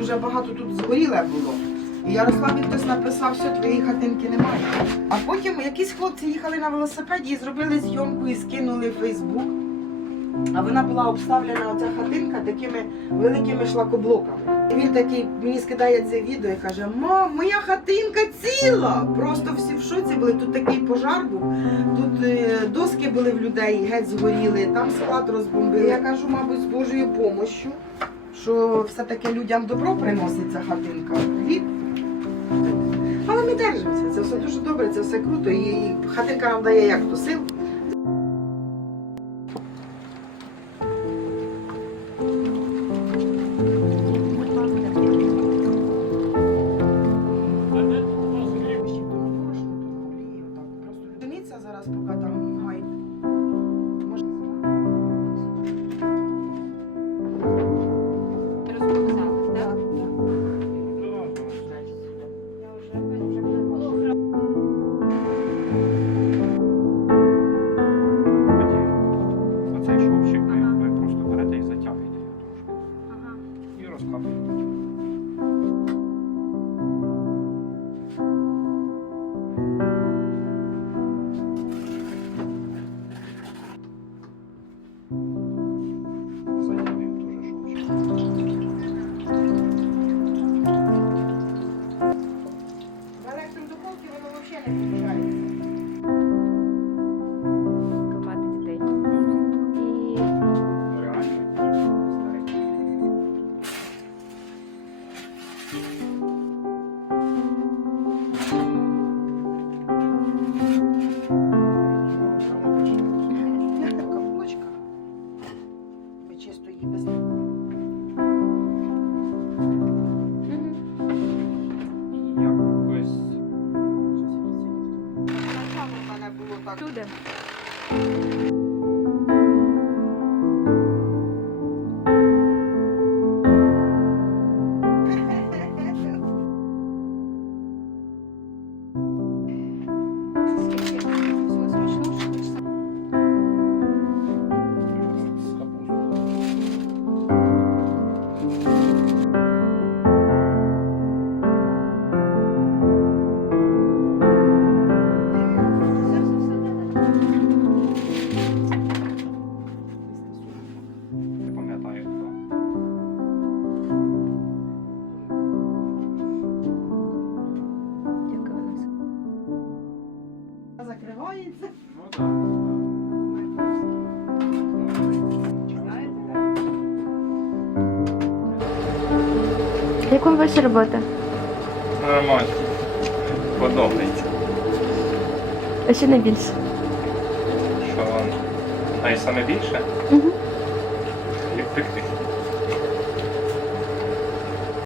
дуже багато тут згоріле було. І Ярославі хтось написав, що твоєї хатинки немає. А потім якісь хлопці їхали на велосипеді і зробили зйомку і скинули в Фейсбук. А вона була обставлена оця хатинка такими великими шлакоблоками. І він такий мені скидає це відео і каже: Мам, моя хатинка ціла! Просто всі в шоці були. Тут такий пожар був. Тут е, доски були в людей, геть згоріли, там склад розбомбили. Я кажу, мабуть, з Божою помощю, що все-таки людям добро приносить ця хатинка. Хліб. Але ми держимося, це все дуже добре, це все круто. І хатинка нам дає як то сил. Якось Там у мене було так. люди. Закривається. Ну так. Як вам ваша робота? Нормально. Подобається. А що найбільше? Що найсаме більше? Угу.